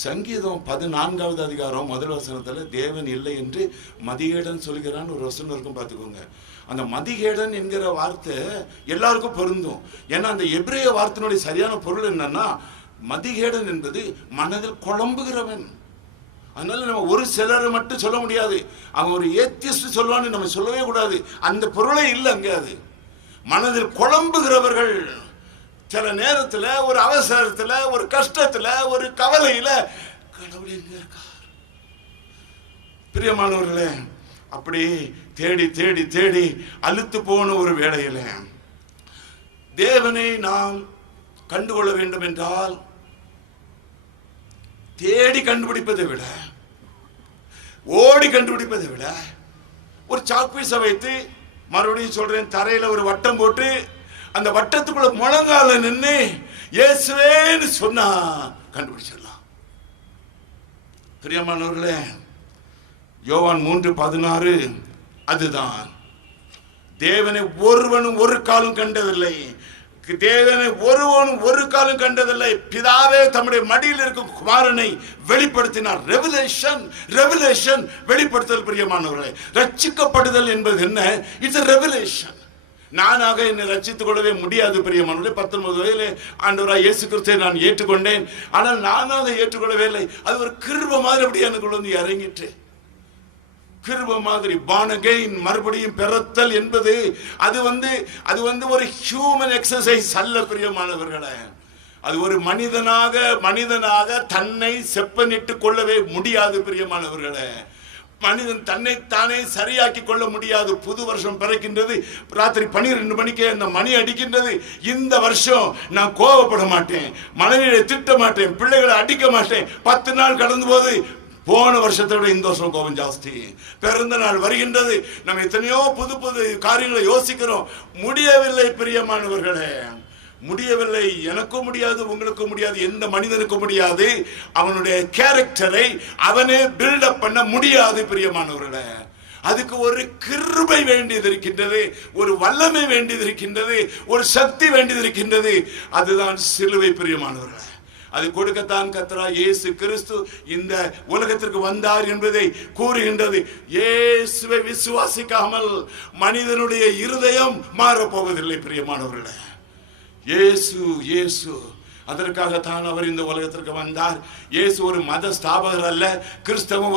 சங்கீதம் 14வது அதிகாரம் முதல் வசனத்துல தேவன் இல்லை என்று மதிகேடன் சொல்கிறான்னு ஒரு வசனம் இருக்கும், பார்த்துக்கோங்க. அந்த மதிகேடன் என்கிற வார்த்தை எல்லாருக்கும் பொருந்தும். ஏன்னா அந்த எபிரேய வார்த்தையினுடைய சரியான பொருள் என்னன்னா, மதிகேடன் என்பது மனதில் குழம்புகிறவன். அதனால நம்ம ஒரு சிலரை மட்டும் சொல்ல முடியாது, அவன் ஒரு ஏத்தியஸ்ட் சொல்லுவான்னு நம்ம சொல்லவே கூடாது. அந்த பொருளே இல்லை அங்கே. அது மனதில் குழம்புகிறவர்கள். சில நேரத்தில் ஒரு அவசரத்தில், ஒரு கஷ்டத்தில், ஒரு கவலையில கடவுள் எங்க இருக்கார்? பிரியமானவர்களே, அப்படி தேடி தேடி தேடி அழுத்து போன ஒரு வேளையில தேவனை நாம் கண்டுகொள்ள வேண்டும் என்றால் தேடி கண்டுபிடிப்பதை விட, ஓடி கண்டுபிடிப்பதை விட, ஒரு சாக்பீஸை வைத்து, மறுபடியும் சொல்றேன், தரையில ஒரு வட்டம் போட்டு அந்த வட்டத்துக்குள்ள முழங்கால நின்று இயேசுவேன்னு சொன்னா கண்டுபிடிச்சிடலாம். பிரியமானவர்களே, யோவான் 3:16 அதுதான். தேவனை ஒருவனும் ஒரு காலம் கண்டதில்லை, தேவனை ஒருவனும் ஒரு காலம் கண்டதில்லை. பிதாவே தம்முடைய மடியில் இருக்கும் குமாரனை வெளிப்படுத்தினார். ரெவலேஷன், ரெவலேஷன், வெளிப்படுத்தல். பிரியமானவர்களே, ரட்சிக்கப்படுதல் என்பது என்ன? It's revelation. நானாக என்னை ரட்சித்துக் கொள்ளவே முடியாது. பிரியமானவர்களே, 19 வயதிலே ஆண்டவராய் இயேசு கிறிஸ்துவை நான் ஏற்றுக்கொண்டேன். ஆனால் நானும் அதை ஏற்றுக்கொள்ளவே இல்லை. அது ஒரு கிருபை மாதிரி அப்படியே எனக்குள்ள வந்து இறங்கிட்டு, கிருபை மாதிரி. born again, மறுபடியும் பிறத்தல் என்பது அது வந்து ஒரு ஹியூமன் எக்ஸசைஸ் அல்ல பிரியமானவர்களே. அது ஒரு மனிதனாக தன்னை செப்பனிட்டு கொள்ளவே முடியாது பிரியமானவர்களே. மனிதன் தன்னை தானே சரியாக்கி கொள்ள முடியாது. புது வருஷம் பிறக்கின்றது, ராத்திரி 12 மணிக்கே அந்த மணி அடிக்கின்றது. இந்த வருஷம் நான் கோபப்பட மாட்டேன், மனைவியை திட்ட மாட்டேன், பிள்ளைகளை அடிக்க மாட்டேன். 10 நாள் கடந்து போது போன வருஷத்தை விட இந்த வருஷம் கோபம் ஜாஸ்தி. பிறந்த நாள் வருகின்றது, நம்ம எத்தனையோ புது புது காரியங்களை யோசிக்கிறோம். முடியவில்லை பிரியமானவர்களே, முடியவில்லை. எனக்கும் முடியாது, உங்களுக்கும் முடியாது, எந்த மனிதனுக்கும் முடியாது. அவனுடைய கேரக்டரை அவனே பில்டப் பண்ண முடியாது பிரியமானவர்களே. அதுக்கு ஒரு கிருபை வேண்டியது இருக்கின்றது, ஒரு வல்லமை வேண்டியது இருக்கின்றது, ஒரு சக்தி வேண்டியது இருக்கின்றது. அதுதான் சிலுவை பிரியமானவர்களே. அது கொடுக்கத்தான் கர்த்தராகிய இயேசு கிறிஸ்து இந்த உலகத்திற்கு வந்தார் என்பதை கூறுகின்றது. இயேசுவை விசுவாசிக்காமல் மனிதனுடைய இருதயம் மாறப்போவதில்லை பிரியமானவர்களே. இயேசு அதற்காகத்தான் அவர் இந்த உலகத்திற்கு வந்தார். இயேசு ஒரு மத ஸ்தாபகர் அல்ல, கிறிஸ்தவம்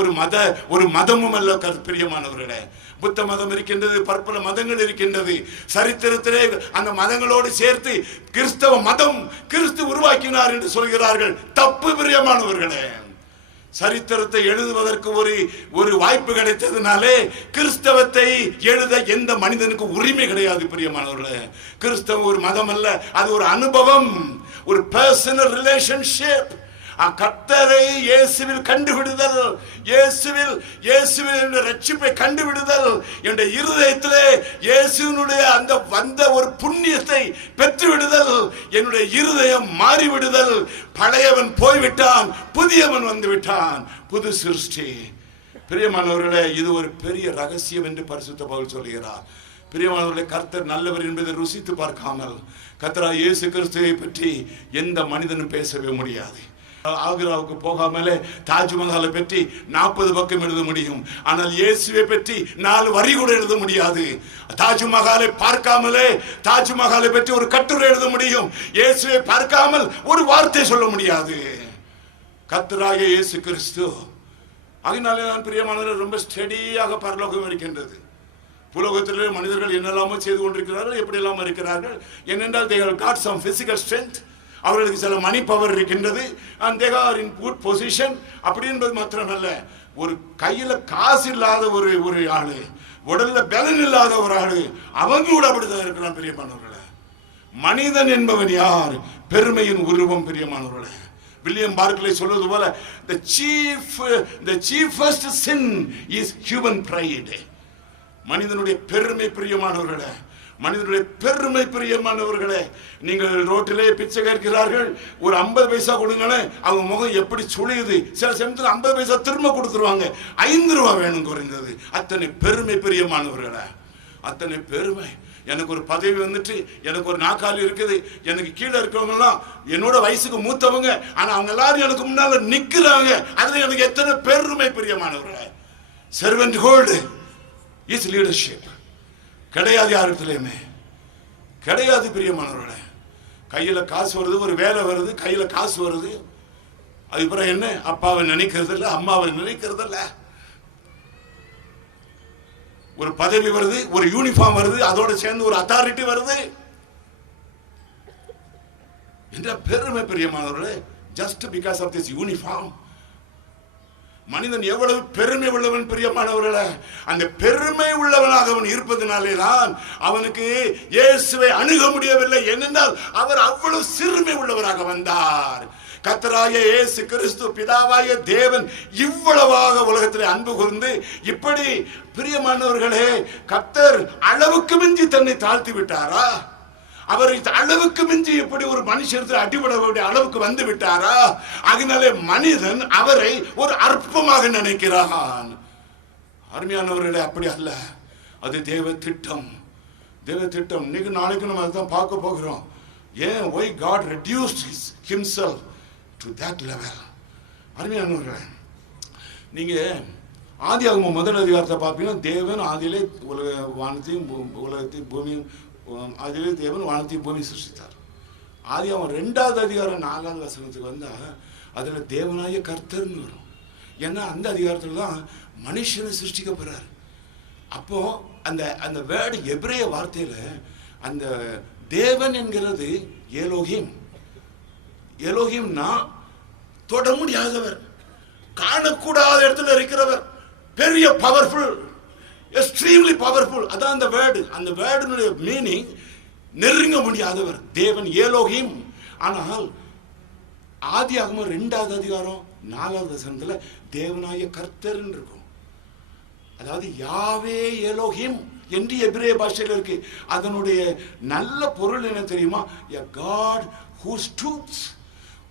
ஒரு மதமும் அல்ல பிரியமானவர்களே. புத்த மதம் இருக்கின்றது, பற்பல மதங்கள் இருக்கின்றது. சரித்திரத்திலே அந்த மதங்களோடு சேர்த்து கிறிஸ்தவ மதம் கிறிஸ்து உருவாக்கினார் என்று சொல்கிறார்கள். தப்பு பிரியமானவர்களே. சரித்திரத்தை எழுதுவதற்கு ஒரு வாய்ப்பு கிடைத்ததுனாலே கிறிஸ்தவத்தை எழுத எந்த மனிதனுக்கு உரிமை கிடையாது பிரியமானவர்களே. கிறிஸ்தவம் ஒரு மதம் அல்ல, அது ஒரு அனுபவம், ஒரு பர்சனல் ரிலேஷன்ஷிப். கர்த்தரை இயேசுவில் கண்டுவிடுதல், இயேசுவில் என்ற ரட்சிப்பை கண்டுவிடுதல், என்ற இருதயத்திலே இயேசுவினுடைய அந்த வந்த ஒரு புண்ணியத்தை பெற்றுவிடுதல், என்னுடைய இருதயம் மாறிவிடுதல். பழையவன் போய்விட்டான், புதியவன் வந்து விட்டான், புது சிருஷ்டி. பிரியமானவர்களே, இது ஒரு பெரிய ரகசியம் என்று பரிசுத்த பவுல் சொல்கிறார். பிரியமானவர்களே, கர்த்தர் நல்லவர் என்பதை ருசித்து பார்க்காமல் கர்த்தராகிய இயேசு கிறிஸ்துவை பற்றி எந்த மனிதனும் பேசவே முடியாது. ஆக்ராவுக்கு போகாமலே தாஜ்மஹாலை பற்றி 40 பக்கம் எழுத முடியும், ஆனால் இயேசுவை பற்றி 4 வரி கூட எழுத முடியாது. தாஜ்மஹாலை பார்க்காமலே தாஜ்மஹாலை பற்றி ஒரு கட்டுரை எழுத முடியும், இயேசுவை பார்க்காமல் ஒரு வார்த்தை சொல்ல முடியாது. கர்த்தராகிய இயேசு கிறிஸ்து. அதனாலே நான் பிரியமானவர்கள், ரொம்ப ஸ்டெடியாக பரலோகம் இருக்கின்றது. புலோகத்திலே மனிதர்கள் என்னெல்லாமோ செய்து கொண்டிருக்கிறார்கள், எப்படி எல்லாம் இருக்கிறார்கள். ஏனென்றால் they have got some physical strength, அவர்களுக்கு சில மணி பவர் இருக்கின்றது, and they are in good position. அப்படி என்பது மாத்திரமல்ல, ஒரு கையில காசு இல்லாத ஒரு ஆளு, உடல்ல பலன் இல்லாத ஒரு ஆளு, அவங்க கூட அப்படித்தான் இருக்கிறான் பிரியமானவர்களே. மனிதன் என்பவன் யார்? பெருமையின் உருவம் பிரியமானவர்களே. வில்லியம் பார்க்லே சொல்வது போல, the chiefest sin is human pride. மனிதனுடைய பெருமை பிரியமானவர்களே, மனிதனுடைய பெருமை பிரியமானவர்களே. நீங்கள் ரோட்டிலே பிச்சை கேட்கிறார்கள், ஒரு 50 பைசா கொடுங்களேன், அவங்க முகம் எப்படி சுழியுது. சில சமயத்தில் 50 பைசா திரும்ப கொடுத்துருவாங்க, 5 ரூபா வேணும் குறைந்தது. அத்தனை பெருமை பிரியமானவர்களே, அத்தனை பெருமை. எனக்கு ஒரு பதவி வந்துட்டு, எனக்கு ஒரு நாற்காலி இருக்குது, எனக்கு கீழே இருக்கிறவங்க எல்லாம் என்னோட வயசுக்கு மூத்தவங்க, ஆனா அவங்க எல்லாரும் எனக்கு முன்னால நிக்கிறாங்க. அதுல எனக்கு எத்தனை பெருமை பிரியமானவர்களே. செர்வன்ட் ஹோல்டு இஸ் லீடர்ஷிப் கிடையாது, யாருமே கிடையாது பிரியமானவர்களே. கையில காசு வருது, ஒரு வேலை வருது, கையில காசு வருது, அதுக்கப்புறம் என்ன, அப்பாவை நினைக்கிறது இல்ல, அம்மாவை நினைக்கிறது இல்ல. ஒரு பதவி வருது, ஒரு யூனிஃபார்ம் வருது, அதோட சேர்ந்து ஒரு அத்தாரிட்டி வருது என்ற பெருமை பிரியமானவர்களே. Just because of this uniform. மனிதன் எவ்வளவு பெருமை உள்ளவன் பிரியமானவர்களே. அந்த பெருமை உள்ளவனாக அவன் இருப்பதனாலே தான் அவனுக்கு இயேசுவை அணுக முடியவில்லை. ஏனென்றால் அவர் அவ்வளவு சிறுமை உள்ளவராக வந்தார். கர்த்தராகிய இயேசு கிறிஸ்து பிதாவாகிய தேவன் இவ்வளவாக உலகத்திலே அன்பு கூர்ந்து, இப்படி பிரியமானவர்களே, கர்த்தர் அளவுக்கு மிஞ்சி தன்னை தாழ்த்தி விட்டாரா? அவர் அளவுக்கு மிஞ்சி இப்படி ஒரு மனுஷனுக்கு அடிபட வேண்டிய அளவுக்கு வந்து விட்டாரா? அதனாலே மனிதன் அவரை ஒரு அற்பமாக நினைக்கிறான். அருமையானவர்களே, அப்படி அல்ல. அது தேவ திட்டம், தேவ திட்டம். இன்னைக்கு நாளைக்கு நம்ம அதுதான் பார்க்க போகிறோம். ஏன் why God reduced himself to that level. அருமையானவர்களே, நீங்க ஆதியாகமம் முதல் அதிகாரத்தை பார்ப்பீங்கன்னா, தேவன் ஆதியிலே வானத்தையும் உலகத்தையும் பூமியும், அதிலே தேவன் வானத்தையும் பூமி சிருஷ்டித்தார். ஆதியாகமம் 2வது அதிகாரம் 4வது வசனத்துக்கு வந்தா அதுல தேவனாய கர்த்தர்னு வரும். ஏன்னா அந்த அதிகாரத்துல தான் மனுஷனை சிருஷ்டிக்கப்படுறார். அப்போ அந்த அந்த வேர்டு எபிரேய வார்த்தையில அந்த தேவன் என்கிறது எலோஹிம். எலோஹிம்னா தொட முடியாதவர், காணக்கூடாத இடத்துல இருக்கிறவர், பெரிய பவர்ஃபுல், எக்ஸ்ட்ரீம்லி பவர்ஃபுல். அதான் அந்த வேர்டு. அந்த வேர்டுனுடைய மீனிங் நெருங்க முடியாதவர், தேவன் எலோஹிம். ஆனால் ஆதியாகமம் 2வது அதிகாரம் 4வது வசனத்துல தேவனாய கர்த்தர் இருக்கும். அதாவது யாவே எலோஹிம் என்று எபிரேய பாஷையில் இருக்கு. அதனுடைய நல்ல பொருள் என்ன தெரியுமா? a God who stoops.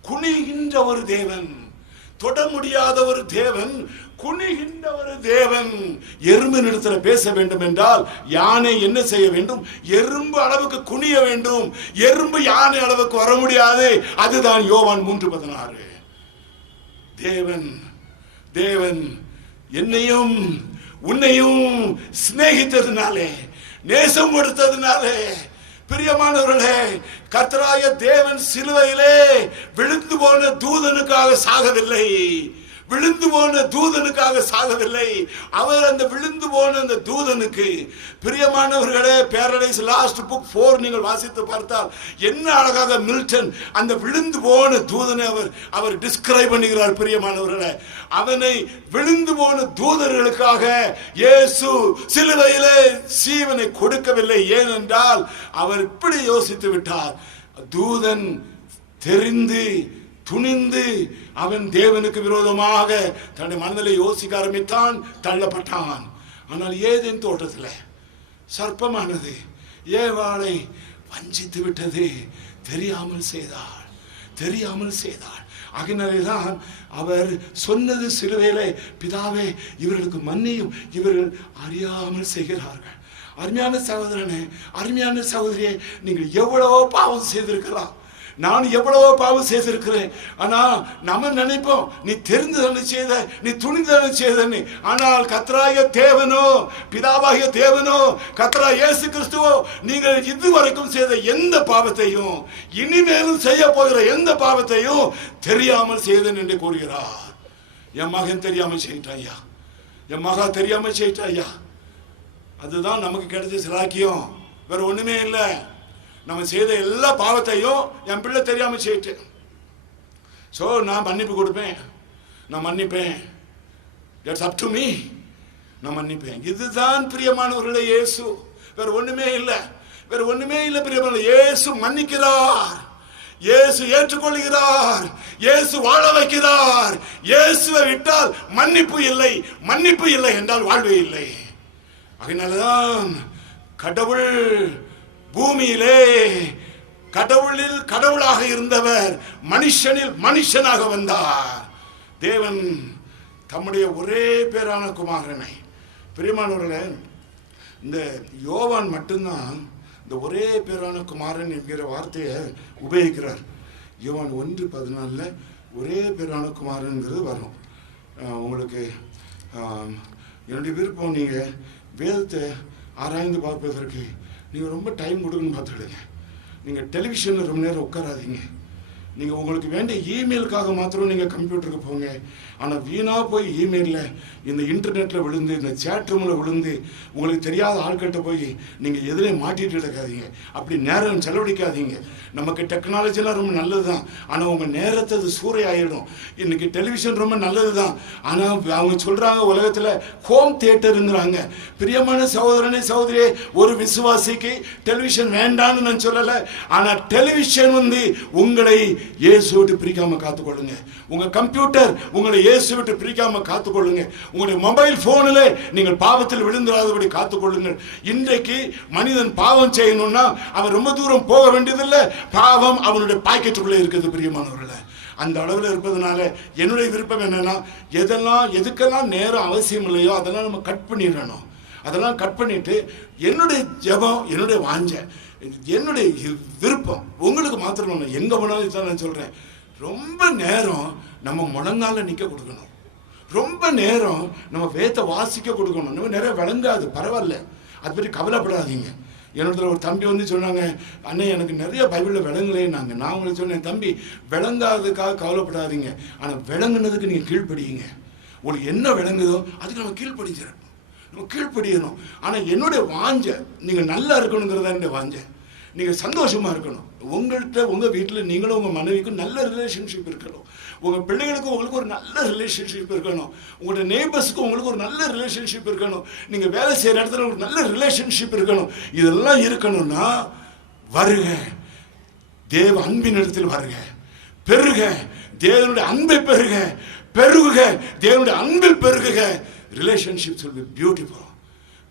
குனிகின்ற ஒரு தேவன், தொட முடியாத ஒரு தேவன், குனிகின்ற ஒரு தேவன். எறும்பினிடத்துல பேச வேண்டும் என்றால் யானை என்ன செய்ய வேண்டும்? எறும்பு அளவுக்கு குனிய வேண்டும். எறும்பு யானை அளவுக்கு வர முடியாது. அதுதான் யோவான் 3:16. தேவன் தேவன் என்னையும் உன்னையும் சிநேகித்ததுனாலே, நேசம் கொடுத்ததுனாலே, பிரியமானவர்களே, கர்த்தராகிய தேவன் சிலுவையிலே விழுந்து போன தூதனுக்காக சாகவில்லை. விழுந்து போன தூதனுக்காக சாகவில்லை. அவர் அந்த விழுந்து போன அந்த தூதனுக்கு, பிரியமானவர்களே, பேரடைஸ் லாஸ்ட் புக் 4 நீங்கள் வாசித்து பார்த்தால் என்ன அழகாக மில்டன் அந்த விழுந்து போன தூதனை அவர் டிஸ்கிரைப் பண்ணுகிறார். பிரியமானவர்களே, அவனை விழுந்து போன தூதர்களுக்காக இயேசு சிலுவையிலே ஜீவனை கொடுக்கவில்லை. ஏனென்றால் அவர் இப்படி யோசித்து விட்டார். தூதன் தெரிந்து துணிந்து அவன் தேவனுக்கு விரோதமாக தன்னுடைய மனதில் யோசிக்க ஆரம்பித்தான், தள்ளப்பட்டான். ஆனால் ஏதேன் தோட்டத்தில் சர்ப்பமானது ஏவாளை வஞ்சித்து விட்டது. தெரியாமல் செய்தாள், தெரியாமல் செய்தாள். ஆகினால்தான் அவர் சொன்னது சிலுவையிலே, பிதாவே இவர்களுக்கு மன்னியும், இவர்கள் அறியாமல் செய்கிறார்கள். அருமையான சகோதரனே, அருமையான சகோதரியே, நீங்கள் எவ்வளவோ பாவம் செய்திருக்கலாம், நான் எவ்வளவோ பாவம் செய்திருக்கிறேன். ஆனா நம்ம நினைப்போம், நீ தெரிந்து செய்த, நீ துணிந்து செய்தன்னு. ஆனால் கர்த்தராகிய தேவனோ, பிதாவாகிய தேவனோ, கர்த்தராகிய இயேசு கிறிஸ்துவோ, நீங்கள் இதுவரைக்கும் செய்த எந்த பாவத்தையும், இனிமேலும் செய்ய போகிற எந்த பாவத்தையும் தெரியாமல் செய்தேன் என்று கூறுகிறார். என் மகன் தெரியாமல் செய்யிட்டாயா, என் மகா தெரியாமல் செய்யிட்டாயா. அதுதான் நமக்கு கிடைச்ச சிலாக்கியம், வேற ஒண்ணுமே இல்லை. நம்ம செய்த எல்லா பாவத்தையும் என் பிள்ளை தெரியாம செய்யிட்டு, சோ நான் மன்னிப்பு கொடுப்பேன், நான் மன்னிப்பேன். தட்ஸ் அப் டு மீ, நான் மன்னிப்பேன். இதுதான் பிரியமானவர்களே இயேசு, வேற ஒண்ணுமே இல்லை, வேற ஒண்ணுமே இல்லை. பிரியமான இயேசு மன்னிக்கிறார், இயேசு ஏற்றுக்கொள்கிறார், இயேசு வாழ வைக்கிறார். இயேசுவை விட்டால் மன்னிப்பு இல்லை, மன்னிப்பு இல்லை என்றால் வாழ்வே இல்லை. அதனாலதான் கடவுள் பூமியிலே கடவுளில் கடவுளாக இருந்தவர் மனுஷனில் மனுஷனாக வந்தார். தேவன் தம்முடைய ஒரே பேரான குமாரனை, பிரியமானவர்களே, இந்த யோவான் மட்டும்தான் இந்த ஒரே பேரான குமாரன் என்கிற வார்த்தையை உபயோகிக்கிறார். யோவான் 1:14 ஒரே பேரான குமாரன்கிறது வரும். உங்களுக்கு என்னுடைய விருப்பம், நீங்கள் வேதத்தை ஆராய்ந்து பார்ப்பதற்கு நீங்கள் ரொம்ப டைம் கொடுக்கணும்னு பார்த்துடுங்க. நீங்கள் டெலிவிஷனில் ரொம்ப நேரம் உட்காராதீங்க. நீங்கள் உங்களுக்கு வேண்டிய இமெயிலுக்காக மாத்திரம் நீங்கள் கம்ப்யூட்டருக்கு போங்க. ஆனால் வீணாக போய் இமெயிலில் இந்த இன்டர்நெட்டில் விழுந்து, இந்த சேட் ரூமில் விழுந்து, உங்களுக்கு தெரியாத ஆட்கிட்ட போய் நீங்கள் எதுலேயும் மாட்டிகிட்டு இருக்காதீங்க. அப்படி நேரம் செலவழிக்காதீங்க. நமக்கு டெக்னாலஜிலாம் ரொம்ப நல்லது தான், ஆனால் உங்கள் நேரத்தை அது சூறையாயிடும். இன்றைக்கி டெலிவிஷன் ரொம்ப நல்லது தான், ஆனால் அவங்க சொல்கிறாங்க உலகத்தில் ஹோம் தியேட்டருங்கிறாங்க. பிரியமான சகோதரனே சகோதரியே, ஒரு விசுவாசிக்கு டெலிவிஷன் வேண்டான்னு நான் சொல்லலை. ஆனால் டெலிவிஷன் உங்களை இயேசு விட்டு பிரிக்காம காத்துக்கொள்ளுங்க. உங்க கம்ப்யூட்டர் உங்களை இயேசு விட்டு பிரிக்காம காத்துக்கொள்ளுங்க. உங்களுடைய மொபைல் போனில் நீங்கள் பாவத்தில் விழுந்துடாதபடி காத்துக்கொள்ளுங்கள். இன்றைக்கு மனிதன் பாவம் செய்யணும்னா அவன் ரொம்ப தூரம் போக வேண்டியதில்லை. பாவம் அவனுடைய பாக்கெட்டுக்குள்ளே இருக்குது. பிரியமானவர்களே, அந்த அளவில் இருப்பதனால என்னுடைய விருப்பம் என்னன்னா, எதுக்கெல்லாம் நேரம் அவசியம் இல்லையோ அதெல்லாம் நம்ம கட் பண்ணிடணும். அதெல்லாம் கட் பண்ணிட்டு என்னுடைய ஜெபம், என்னுடைய வாஞ்சை, என்னுடைய விருப்பம் உங்களுக்கு மாத்திரம் எங்க போனாலும் தான் நான் சொல்றேன். ரொம்ப நேரம் நம்ம முழங்கால நிக்க கொடுக்கணும். ரொம்ப நேரம் நம்ம வேத வாசிக்க கொடுக்கணும். நம்ம நிறைய விளங்காது, பரவாயில்ல, அது பற்றி கவலைப்படாதீங்க. என்னோட ஒரு தம்பி சொன்னாங்க, அண்ணே எனக்கு நிறைய பைபிளில் விளங்கலேன்னாங்க. நான் உங்களுக்கு சொன்னேன், தம்பி விளங்காததுக்காக கவலைப்படாதீங்க, ஆனால் விளங்குனதுக்கு நீங்கள் கீழ்ப்படியுங்க. உங்களுக்கு என்ன விளங்குதோ அதுக்கு நம்ம கீழ்ப்படிச்சிடணும், நம்ம கீழ்ப்படியணும். ஆனால் என்னுடைய வாஞ்சை நீங்கள் நல்லா இருக்கணுங்கிறதா என்னுடைய வாஞ்சை. நீங்கள் சந்தோஷமாக இருக்கணும். உங்கள்கிட்ட உங்கள் வீட்டில் நீங்களும் உங்கள் மனைவிக்கும் நல்ல ரிலேஷன்ஷிப் இருக்கணும். உங்கள் பிள்ளைகளுக்கும் உங்களுக்கு ஒரு நல்ல ரிலேஷன்ஷிப் இருக்கணும். உங்களோட நெய்பர்ஸுக்கும் உங்களுக்கு ஒரு நல்ல ரிலேஷன்ஷிப் இருக்கணும். நீங்கள் வேலை செய்கிற இடத்துல ஒரு நல்ல ரிலேஷன்ஷிப் இருக்கணும். இதெல்லாம் இருக்கணும்னா வருக, தேவ அன்பின் இடத்தில் வருக, பெருக, தேவனுடைய அன்பை பெருக, பெருகுக, தேவனுடைய அன்பில் பெருகுக. Relationships will be beautiful.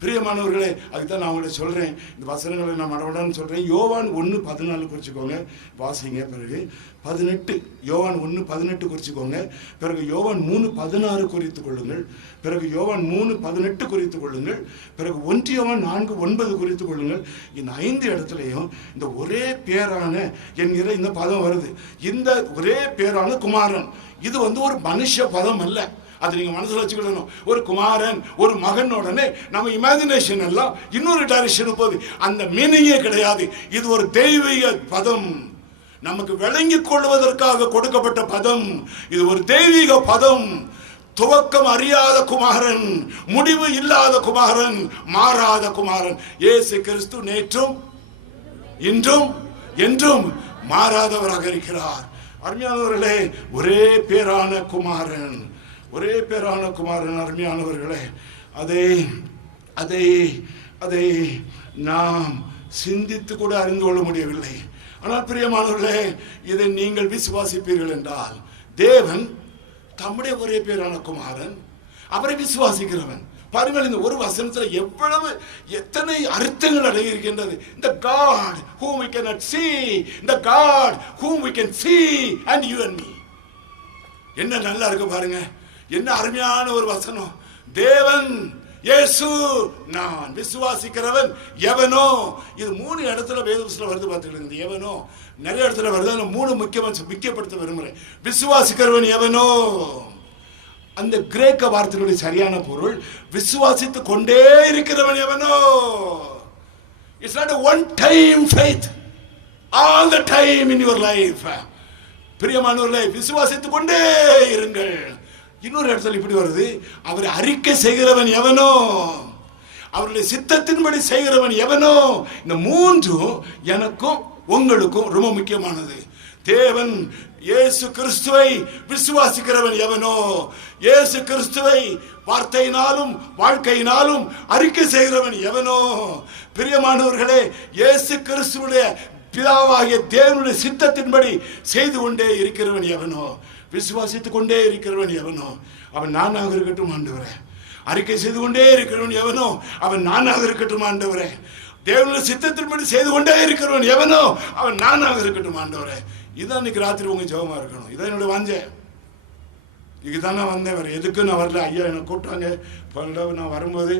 பிரியமானவர்களே, அதுதான் நான் உங்களை சொல்கிறேன். இந்த வசனங்களை நான் மடமடான்னு சொல்கிறேன். யோவான் 1:14 குறிச்சிக்கோங்க, வாசிங்க. பிறகு 18, யோவான் 1:18 குறிச்சிக்கோங்க. பிறகு யோவான் 3:16 குறித்து கொள்ளுங்கள். பிறகு யோவான் 3:18 குறித்து கொள்ளுங்கள். பிறகு 1 யோவான் 4:9 குறித்து கொள்ளுங்கள். இந்த 5 இடத்துலையும் இந்த ஒரே பேரான என்கிற இந்த பதம் வருது. இந்த ஒரே பேரான குமாரன், இது ஒரு மனுஷ பதம் அல்ல. அது நீங்க மனசுல வச்சுக்கிடணும். ஒரு குமாரன், ஒரு மகன் உடனே நம்ம இமேஜினேஷன் எல்லாம் இன்னொரு டைரக்ஷன் போகுது. அந்த மீனிங்கே கிடையாது. இது ஒரு தெய்வீக பதம், நமக்கு விளங்கிக் கொள்வதற்காக கொடுக்கப்பட்ட பதம். இது ஒரு தெய்வீக பதம். துவக்கம் அறியாத குமாரன், முடிவு இல்லாத குமாரன், மாறாத குமாரன் இயேசு கிறிஸ்து நேற்றும் இன்றும் என்றும் மாறாதவராக இருக்கிறார். அருமையானவர்களே, ஒரே பேரான குமாரன், ஒரே பேரான குமாரன். அருமையானவர்களே, அதை நாம் சிந்தித்து கூட அறிந்து கொள்ள முடியவில்லை. ஆனால் பிரியமானவர்களே, இதை நீங்கள் விசுவாசிப்பீர்கள் என்றால், தேவன் தம்முடைய ஒரே பேரான குமாரன், அவரை விசுவாசிக்கிறவன். பாருங்கள், இந்த ஒரு வசனத்தில் எத்தனை அர்த்தங்கள் அடங்கியிருக்கின்றது. The God whom we cannot see, the God whom we can see, and you and me. என்ன நல்லா இருக்கு பாருங்க, என்ன அருமையான ஒரு வசனம். தேவன், இயேசு, நான் விசுவாசிக்கிறவன் எவனோ. இது 3 இடத்துல வேதத்துல வருது. பார்த்துக்கிடுங்க, எவனோ நிறைய இடத்துல வருது. நான் 3 முக்கியப்படுத்த விரும்புகிறேன். விசுவாசிக்கிறவன் எவனோ, அந்த கிரேக்க வார்த்தையுடைய சரியான பொருள் விசுவாசித்து கொண்டே இருக்கிறவன் எவனோ. It's not a one time faith, all the time in your life. பிரியமானவர்களே, விசுவாசித்துக் கொண்டே இருங்கள். இன்னொரு இடத்துல இப்படி வருது, அவரை அறிக்கை செய்கிறவன் எவனோ, அவருடைய சித்தத்தின்படி செய்கிறவன் எவனோ. இந்த 3 எனக்கும் உங்களுக்கும் ரொம்ப முக்கியமானது. தேவன் இயேசு கிறிஸ்துவை விசுவாசிக்கிறவன் எவனோ, இயேசு கிறிஸ்துவை வார்த்தையினாலும் வாழ்க்கையினாலும் அறிக்கை செய்கிறவன் எவனோ. பிரியமானவர்களே, இயேசு கிறிஸ்துவுடைய பிதாவாகிய தேவனுடைய சித்தத்தின்படி செய்து கொண்டே இருக்கிறவன் எவனோ, விசுவாசித்துக் கொண்டே இருக்கிறவன் எவனோ, அவன் நானாக இருக்கட்டும் ஆண்டவரே. அறிக்கை செய்து கொண்டே இருக்கிறவன் எவனோ, அவன் நானாக இருக்கட்டும் ஆண்டவரே. தேவனுடைய சித்தத்தின்படி செய்து கொண்டே இருக்கிறவன் எவனோ, அவன் நானாக இருக்கட்டும் ஆண்டவரே. இதுதான் இன்னைக்கு ராத்திரி உங்க ஜெபமா இருக்கணும். இதான் என்னோட வாஞ்சை. இதுதான் நான் வந்தேன், வேற எதுக்கு நான் வரல. ஐயா என்னை கூப்பிட்டாங்க. நான் வரும்போது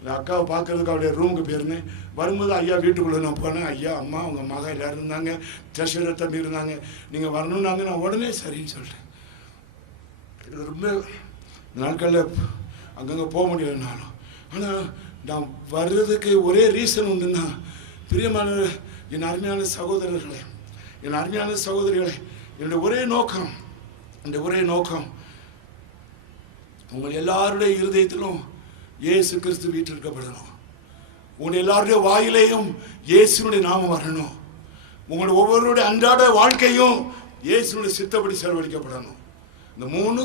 இந்த அக்காவை பார்க்கறதுக்கு அவருடைய ரூமுக்கு போயிருந்தேன். வரும்போது ஐயா வீட்டுக்குள்ளே நான் போனேன். ஐயா, அம்மா, அவங்க மக எல்லோரும் இருந்தாங்க, ட்ரெஷரர் தம்பி இருந்தாங்க. நீங்கள் வரணுன்னாங்க. நான் உடனே சரின்னு சொல்லிட்டேன். இது ரொம்ப நாட்களில் அங்கங்கே போக முடியலனாலும், ஆனால் நான் வர்றதுக்கு ஒரே ரீசன் உண்டுன்னா, பிரியமான என் அருமையான சகோதரர்களே, என் அருமையான சகோதரிகளே, என்னுடைய ஒரே நோக்கம் உங்கள் எல்லாருடைய இருதயத்திலும் இயேசு கிறிஸ்து வீற்றிருக்கப்படணும். உங்கள் எல்லாருடைய வாயிலையும் இயேசுனுடைய நாமம் வரணும். உங்களுடைய ஒவ்வொருடைய அன்றாட வாழ்க்கையும் இயேசுனுடைய சித்தப்படி செலவழிக்கப்படணும். இந்த 3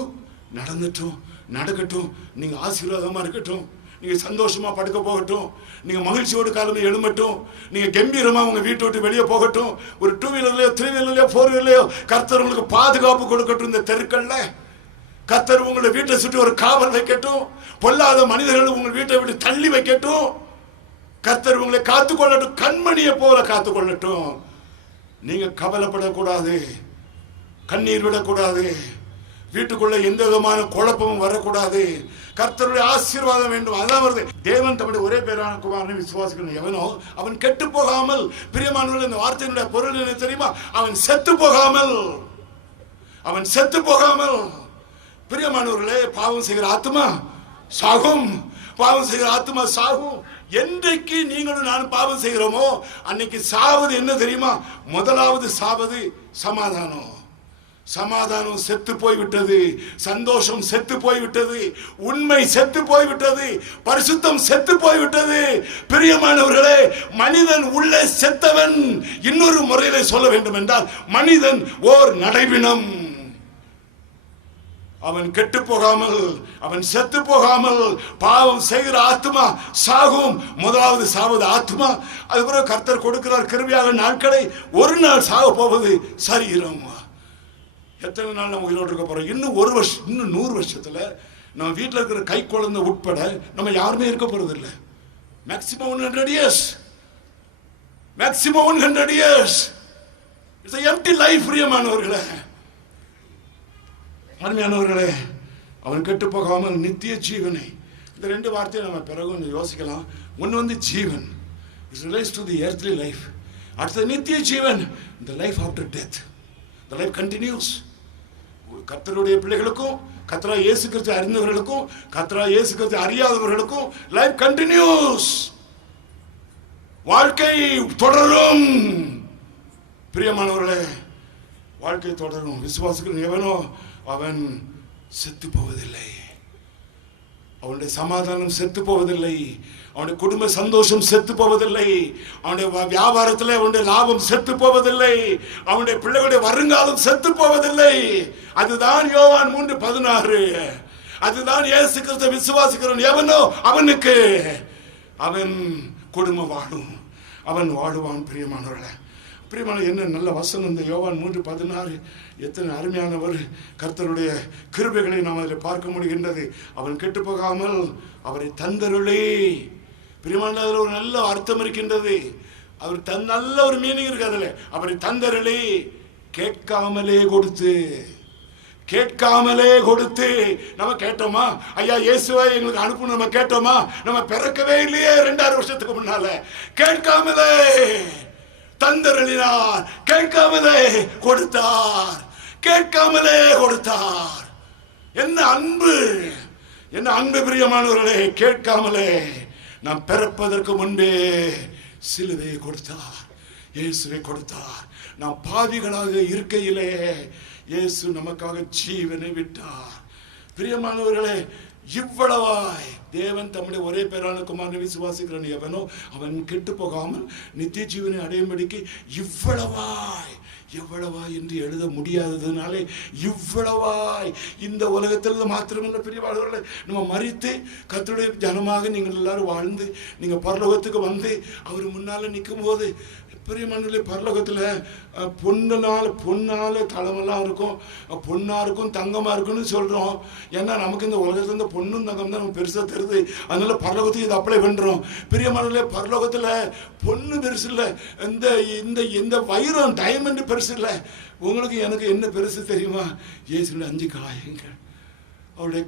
நடக்கட்டும். நீங்கள் ஆசீர்வாதமாக இருக்கட்டும், நீங்கள் சந்தோஷமாக படுக்க போகட்டும், நீங்கள் மகிழ்ச்சியோடு காலமே எழும்பட்டும், நீங்கள் கம்பீரமாக உங்கள் வீட்டை விட்டு வெளியே போகட்டும். ஒரு 2 வீலர்லையோ 3 வீலர்லையோ 4 வீலர்லையோ கர்த்தர் உங்களுக்கு பாதுகாப்பு கொடுக்கட்டும். இந்த தெருக்கள்ல கர்த்தர் உங்களுடைய வீட்டை சுற்றி ஒரு காவல் வைக்கட்டும். பொல்லாத மனிதர்கள் உங்கள் வீட்டை விட்டு தள்ளி வைக்கட்டும். கர்த்தர் உங்களை காத்துக்கொள்ளட்டும், கண்மணியை போல காத்துக்கொள்ளட்டும். நீங்க கவலைப்படக்கூடாது, கண்ணீர் விடக்கூடாது, வீட்டுக்குள்ள எந்த விதமான குழப்பமும் வரக்கூடாது. கர்த்தருடைய ஆசீர்வாதம் வேண்டும். அதான் வருது, தேவன் தம்முடைய ஒரே பேரான குமாரனை விசுவாசிக்கணும் எவனோ அவன் கெட்டு போகாமல். பிரியமானவர்களே, இந்த வார்த்தையினுடைய பொருள் என்ன தெரியுமா? அவன் செத்து போகாமல். பிரியமானவர்களே, பாவம் செய்கிற ஆத்மா சாகும். என்றைக்கு நீங்களும் நான் பாவம் செய்கிறோமோ அன்னைக்கு சாவது என்ன தெரியுமா? முதலாவது சாவது சமாதானம் செத்து போய்விட்டது, சந்தோஷம் செத்து போய்விட்டது, உண்மை செத்து போய்விட்டது, பரிசுத்தம் செத்து போய்விட்டது. பிரியமானவர்களே, மனிதன் உள்ளே செத்தவன். இன்னொரு முறையிலே சொல்ல வேண்டும் என்றால், மனிதன் ஓர் நடைவினம். அவன் கெட்டு போகாமல், அவன் செத்து போகாமல், பாவம் செய்கிற ஆத்மா சாகும். முதலாவது சாவது ஆத்மா. அதுபோல கர்த்தர் கொடுக்கிறார் கிருபையாக நாட்களை. ஒரு நாள் சாக போவது சரீரம். எத்தனை நாள் நம்ம உயிரோடு இருக்க போறோம்? இன்னும் 1 வருஷம், இன்னும் 100 வருஷத்துல நம்ம வீட்டில் இருக்கிற கை குழந்தை உட்பட நம்ம யாருமே இருக்க போறது இல்லை. Maximum 100 years. It's an empty life. பிரியமானவர்களே, அருமையானவர்களே, அவன் கெட்டு போகாமல் நித்திய ஜீவனை. இந்த 2 வார்த்தையை நம்ம பிறகு கொஞ்சம் யோசிக்கலாம். ஒன்று வந்து ஜீவன், it relates to the earthly life. அடுத்தது நித்திய ஜீவன், the life after death. The life continues. கர்த்தருடைய பிள்ளைகளுக்கும், கர்த்தரா இயேசு கிறிஸ்து அறிந்தவர்களுக்கும், கர்த்தரா இயேசு கிறிஸ்து அறியாதவர்களுக்கும் லைஃப் கண்டினியூஸ். வாழ்க்கை தொடரும். பிரியமானவர்களே, வாழ்க்கை தொடரும். விசுவாசிக்கிறவன் எவனோ அவன் செத்து போவதில்லை. அவனுடைய சமாதானம் செத்து போவதில்லை, அவனுடைய குடும்ப சந்தோஷம் செத்து போவதில்லை, அவனுடைய வியாபாரத்தில் அவனுடைய லாபம் செத்து போவதில்லை, அவனுடைய பிள்ளைகளுடைய வருங்காலம் செத்து போவதில்லை. அதுதான் யோவான் 3:16. அதுதான் இயேசு கிறிஸ்து விசுவாசிக்கிறவன் எவனோ அவனுக்கு அவன் குடும்பம் வாழும், அவன் வாழுவான். பிரியமானவர்களே, பிரியமான என்ன நல்ல வசனம் இந்த யோவான் 3:16. எத்தனை அருமையானவர்! கர்த்தருடைய கிருபைகளை நாம் அதில் பார்க்க முடிகின்றது. அவன் கெட்டு போகாமல் அவரை தந்தருளே. பிரியமான, அதில் ஒரு நல்ல அர்த்தம் இருக்கின்றது. அவர் நல்ல ஒரு மீனிங் இருக்கு அதில். அவரை தந்தருளே, கேட்காமலே கொடுத்து. நம்ம கேட்டோமா? ஐயா இயேசுவை எங்களுக்கு அனுப்பணும் நம்ம கேட்டோமா? நம்ம பிறக்கவே இல்லையே 2000 வருஷத்துக்கு முன்னால. கேட்காமலே தந்தருளினார், கேட்காமலே கொடுத்தார். என்ன அன்பு பிரியமானவர்களே! கேட்காமலே நாம் பிறப்பதற்கு முன்பே சிலுவையை கொடுத்தார், இயேசுவை கொடுத்தார். நாம் பாவிகளாக இருக்கையிலே இயேசு நமக்காக ஜீவனை விட்டார். பிரியமானவர்களே, இவ்வளவாய் தேவன் தம்முடைய ஒரே பேரான குமாரனை விசுவாசிக்கிறவன் எவனோ அவன் கெட்டு போகாமல் நித்திய ஜீவனை அடையும்படிக்கு எவ்வளவாய் என்று எழுத முடியாததுனாலே இவ்வளவாய் இந்த உலகத்தில் மாத்திரமல்ல பிரியமானவர்களே, நம்ம மரித்து கர்த்தருடைய ஜனமாக நீங்கள் எல்லாரும் வாழ்ந்து நீங்கள் பரலோகத்துக்கு வந்து அவர் முன்னால நிற்கும் போது, பிரியமானவர்களே, பரலோகத்தில் பொன்னால தளமெல்லாம் இருக்கும், பொண்ணா இருக்கும், தங்கமா இருக்குன்னு சொல்றோம். ஏன்னா நமக்கு இந்த உலகத்துல இந்த பொண்ணும் தங்கம் தான் நமக்கு பெருசா தெரியுது. அதனால பரலோகத்துக்கு இதை அப்ளை பண்றோம். பிரியமானவர்களே, பரலோகத்துல பொண்ணு பெருசு இல்லை, இந்த வைரம் டைமண்ட் பெருசு இல்லை. உங்களுக்கு எனக்கு என்ன பெருசு தெரியுமா? இயேசுடைய 5 காயங்கள், அவருடைய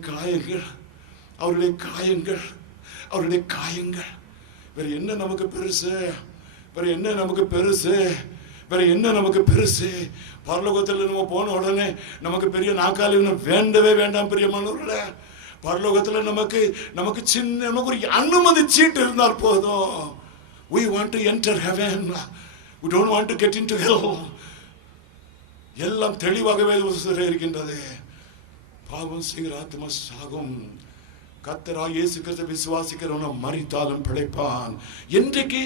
காயங்கள் அவருடைய காயங்கள். வேற என்ன நமக்கு பெருசு? வேற என்ன நமக்கு பெருசு? வேற என்ன நமக்கு பெருசு? பரலோகத்தில் நம்ம போன உடனே நமக்கு பெரிய நாற்காலி வேண்டவே வேண்டாம் பிரியமானவர்களே. பரலோகத்தில் நமக்கு சின்ன நமக்கு ஒரு அனுமதி சீட்டு இருந்தால் போதும். We want to enter heaven. We don't want to get into hell. எல்லாம் தெளிவாகவே இருக்கின்றது. பாவம் செய்கிற ஆத்மா சாகும். கர்த்தராகிய இயேசு கிறிஸ்துவை விசுவாசிக்கிறவன் மரித்தாலும் பிழைப்பான். என்றைக்கு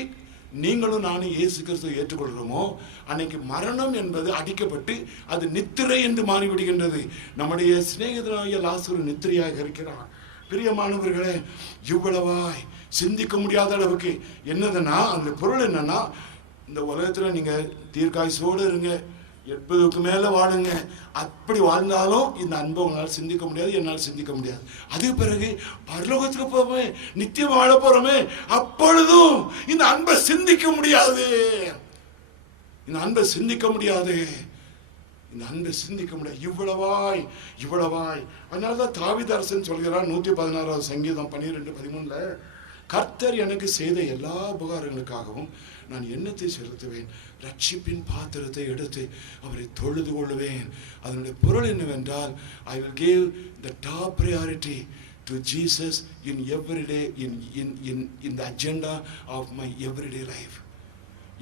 நீங்களும் நானும் இயேசு கிறிஸ்துவை ஏற்றுக்கொள்கிறோமோ அன்னைக்கு மரணம் என்பது அடிக்கப்பட்டு அது நித்திரை என்று மாறிவிடுகின்றது. நம்முடைய சிநேகிதனாகிய லாசரு நித்திரையாக இருக்கிறான். பிரியமானவர்களே, இவ்வளவாய் சிந்திக்க முடியாத அளவுக்கு என்னதுன்னா, அந்த பொருள் என்னன்னா, இந்த உலகத்துல நீங்க தீர்க்காயுசோடு இருங்க, 80க்கு மேல வாழுங்க. அப்படி வாழ்ந்தாலும் இந்த அன்பை உங்களால் சிந்திக்க முடியாது, என்னால் சிந்திக்க முடியாது. அது பிறகு பரலோகத்துக்கு போவே நித்தியம் வாழ போறோமே, அப்பொழுதும் இந்த அன்பை சிந்திக்க முடியாது. இந்த அன்பை சிந்திக்க முடியாது. இந்த அன்பை சிந்திக்க முடியாது. இவ்வளவாய். அதனாலதான் தாவீது அரசன் சொல்கிறார் 116வது சங்கீதம் 12:13, கர்த்தர் எனக்கு செய்த எல்லா உபகாரங்களுக்காகவும் நான் எண்ணத்தை செலுத்துவேன். ரட்சிப்பின் பாத்திரத்தை எடுத்து அவரை தொழுது கொள்ளுவேன். அதனுடைய பொருள் என்னவென்றால், I will give the top priority to Jesus in every day, in the agenda of my everyday life.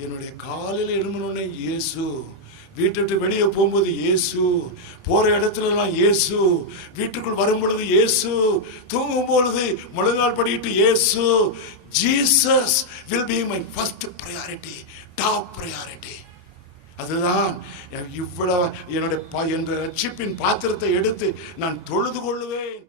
என்னுடைய காலையில் எழும்பணுன்னே இயேசு, வீட்டை விட்டு வெளியே போகும்போது இயேசு, போற இடத்துலலாம் இயேசு, வீட்டுக்குள் வரும் பொழுது இயேசு, தூங்கும் பொழுது முழங்கால் படிட்டு இயேசு. Jesus will be my first priority, top priority. அதுதான் இவ்வளவு என்னுடைய ரட்சிப்பின் பாத்திரத்தை எடுத்து நான் தொழுது கொள்ளுவேன்.